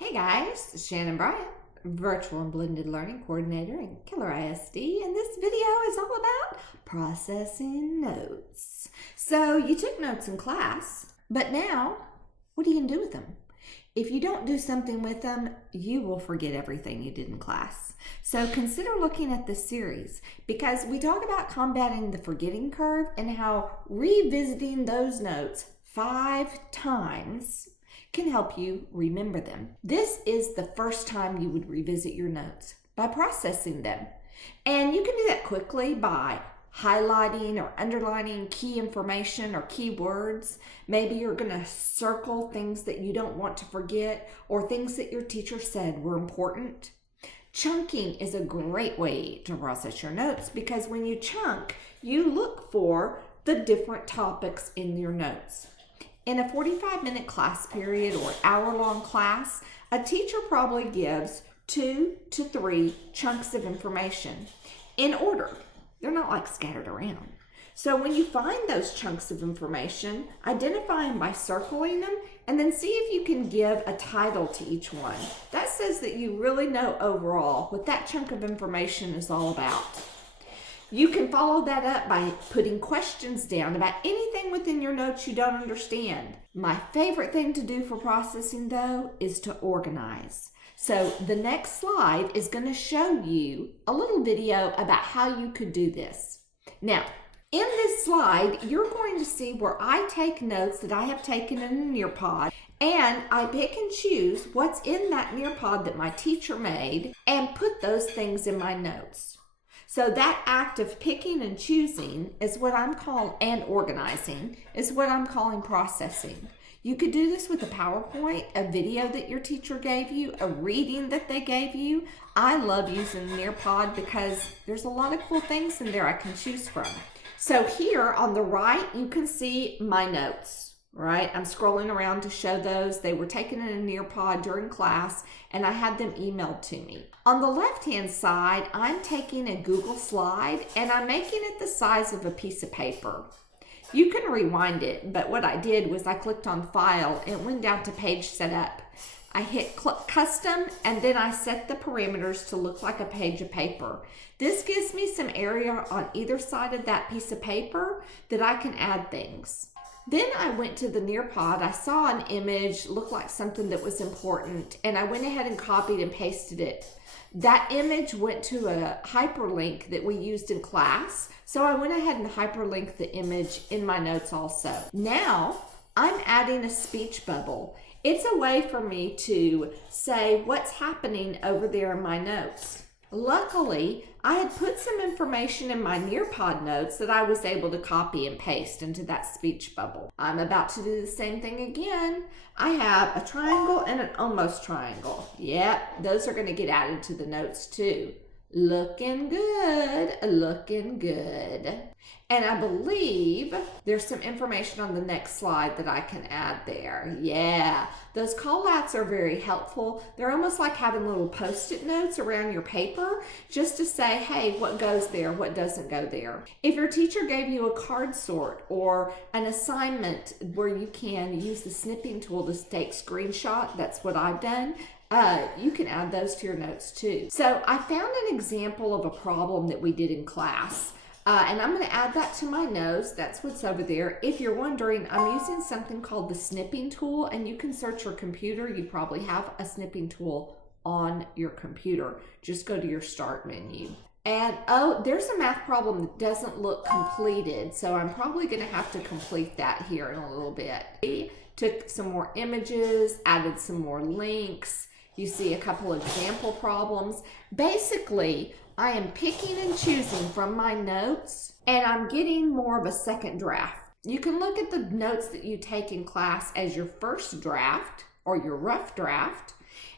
Hey guys, it's Shannon Bryant, Virtual and Blended Learning Coordinator in Keller ISD, and this video is all about processing notes. So you took notes in class, but now what are you going to do with them? If you don't do something with them, you will forget everything you did in class. So consider looking at this series because we talk about combating the forgetting curve and how revisiting those notes 5 times can help you remember them. This is the first time you would revisit your notes by processing them. And you can do that quickly by highlighting or underlining key information or key words. Maybe you're going to circle things that you don't want to forget or things that your teacher said were important. Chunking is a great way to process your notes because when you chunk, you look for the different topics in your notes. In a 45-minute class period or hour-long class, a teacher probably gives 2 to 3 chunks of information in order. They're not like scattered around. So when you find those chunks of information, identify them by circling them and then see if you can give a title to each one. That says that you really know overall what that chunk of information is all about. You can follow that up by putting questions down about anything within your notes you don't understand. My favorite thing to do for processing, though, is to organize. So the next slide is going to show you a little video about how you could do this. Now, in this slide, you're going to see where I take notes that I have taken in a Nearpod, and I pick and choose what's in that Nearpod that my teacher made and put those things in my notes. So that act of picking and choosing is what I'm calling, and organizing, is what I'm calling processing. You could do this with a PowerPoint, a video that your teacher gave you, a reading that they gave you. I love using Nearpod because there's a lot of cool things in there I can choose from. So here on the right, you can see my notes, right? I'm scrolling around to show those. They were taken in a Nearpod during class, and I had them emailed to me. On the left-hand side, I'm taking a Google slide, and I'm making it the size of a piece of paper. You can rewind it, but what I did was I clicked on File, and it went down to Page Setup. I hit Custom, and then I set the parameters to look like a page of paper. This gives me some area on either side of that piece of paper that I can add things. Then I went to the Nearpod. I saw an image, looked like something that was important, and I went ahead and copied and pasted it. That image went to a hyperlink that we used in class, so I went ahead and hyperlinked the image in my notes also. Now, I'm adding a speech bubble. It's a way for me to say what's happening over there in my notes. Luckily, I had put some information in my Nearpod notes that I was able to copy and paste into that speech bubble. I'm about to do the same thing again. I have a triangle and an almost triangle. Yep, those are going to get added to the notes too. Looking good, looking good. And I believe there's some information on the next slide that I can add there. Yeah, those call-outs are very helpful. They're almost like having little post-it notes around your paper just to say, hey, what goes there, what doesn't go there. If your teacher gave you a card sort or an assignment where you can use the Snipping Tool to take screenshot, that's what I've done. You can add those to your notes too. So I found an example of a problem that we did in class. And I'm going to add that to my notes. That's what's over there. If you're wondering, I'm using something called the Snipping Tool, and you can search your computer. You probably have a Snipping Tool on your computer. Just go to your Start menu. And oh, there's a math problem that doesn't look completed, so I'm probably going to have to complete that here in a little bit. Took some more images, added some more links. You see a couple example problems. Basically, I am picking and choosing from my notes, and I'm getting more of a second draft. You can look at the notes that you take in class as your first draft or your rough draft,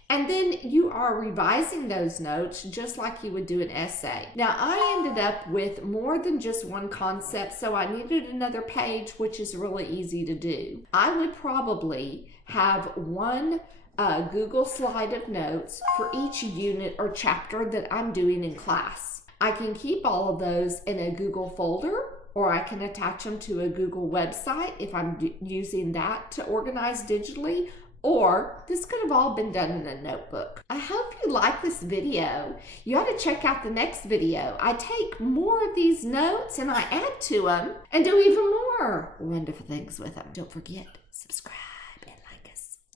and then you are revising those notes just like you would do an essay. Now, I ended up with more than just one concept, so I needed another page, which is really easy to do. I would probably have one Google slide of notes for each unit or chapter that I'm doing in class. I can keep all of those in a Google folder, or I can attach them to a Google website if I'm using that to organize digitally, Or this could have all been done in a notebook. I hope you like this video. You ought to check out the next video. I take more of these notes and I add to them and do even more wonderful things with them. Don't forget, subscribe.